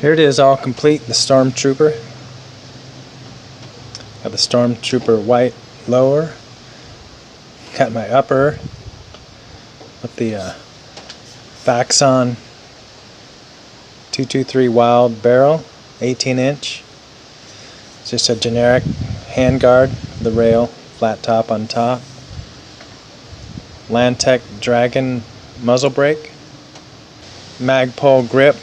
Here it is, all complete, the Stormtrooper. Got the Stormtrooper white lower. Got my upper with the Faxon 223 Wild barrel, 18-inch. It's just a generic handguard, the rail, flat top on top. Landtech Dragon muzzle brake. Magpul grip.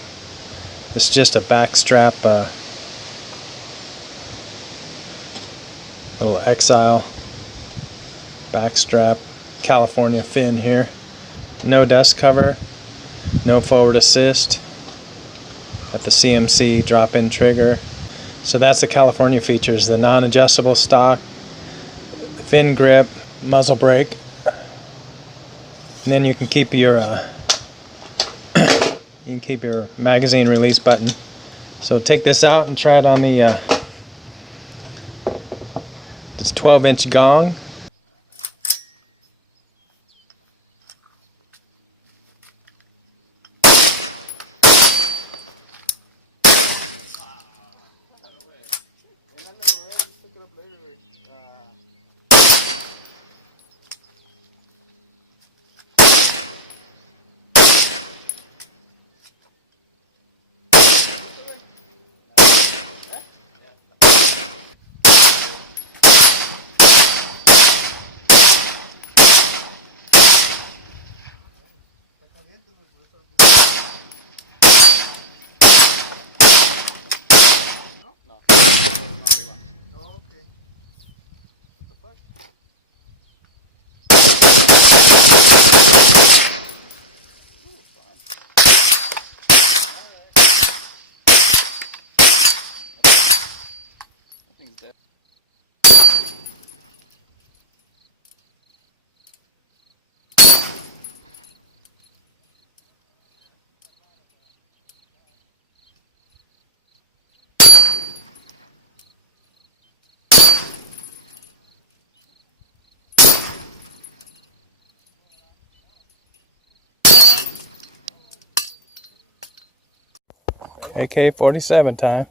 It's just a backstrap, little Exile backstrap, California fin here. No dust cover, no forward assist. Got the CMC drop-in trigger. So that's the California features: the non-adjustable stock, fin grip, muzzle brake, and then you can keep your magazine release button. So take this out and try it on the this 12-inch Gong. AK-47 time.